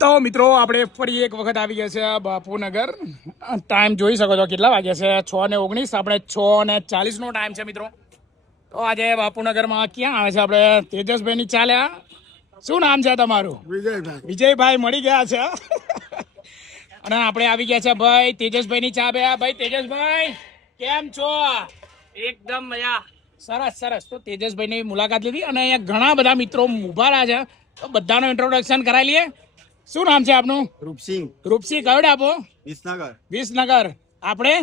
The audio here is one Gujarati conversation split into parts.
તો મિત્રો આપણે ફરી એક વખત આવી ગયા છે બાપુનગર. ટાઈમ જોઈ શકો છો કેટલા વાગ્યા છે, 6:19. આપણે 6:40 નો ટાઈમ છે મિત્રો. તો આજે બાપુનગરમાં ક્યાં આવે છે આપણે તેજસભાઈ ની ચાલ્યા. શું નામ છે તમારું? વિજયભાઈ. વિજયભાઈ મળી ગયા છે. અને આપણે આવી ગયા છે ભાઈ તેજસભાઈ ની ચા બે. ભાઈ તેજસભાઈ કેમ છો? એકદમ મજા. સરસ સરસ. તો તેજસભાઈ ની મુલાકાત લીધી અને અહીંયા ઘણા બધા મિત્રો ઉભા રહ્યા છે. તો બધાનું ઇન્ટ્રોડક્શન કરાવી લઈએ. શું નામ છે આપનું? રૂપસિંહ. રૂપસિંહ કયો ડાબો? વિસનગર. વિસનગર. આપણે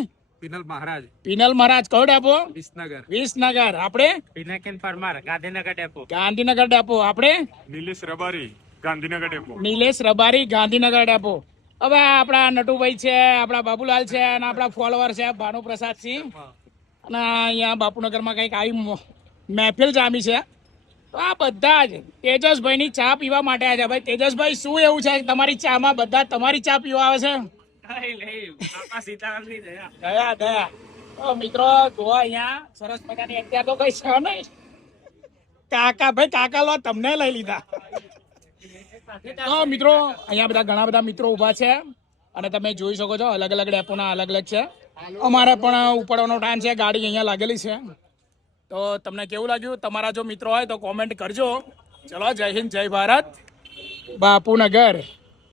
પિનલ મહારાજ પિનલ મહારાજ કયો ડાબો? વિસનગર. વિસનગર. આપણે પિનાકિન પરમાર ગાંધીનગર ડેપો. ગાંધીનગર ડાબો. આપણે નિલેશ રબારી ગાંધીનગર ડેપો. નિલેશ રબારી ગાંધીનગર ડાબો. હવે આપણા નટુભાઈ છે, આપણા બાબુલાલ છે અને આપણા ફોલોવર છે ભાનુપ્રસાદ સિંહ. અને અહીંયા બાપુનગરમાં કંઈક આવી મહેફિલ જામી છે. તો આ બધા જ તેજસભાઈ ની ચા પીવા માટે આવ્યા છે. ભાઈ તેજસભાઈ શું એવું છે તમારી ચામાં બધા તમારી ચા પીવા આવે છે? દયા દયા. તો મિત્રો જોવા અહીંયા સરસ મજાની અત્યારે તો કઈ છે નહીં. કાકા ભાઈ કાકા લો તમને લઈ લીધા. તો મિત્રો અહીંયા બધા ઘણા બધા મિત્રો ઉભા છે અને તમે જોઈ શકો છો અલગ અલગ ડેપોના અલગ અલગ છે. અમારે પણ ઉપડવાનો ટાઈમ છે, ગાડી અહીંયા લાગેલી છે. તો તમને કેવું લાગ્યું? તમારા જો મિત્રો હોય તો કોમેન્ટ કરજો. ચલો જય હિન્દ જય ભારત. બાપુનગર.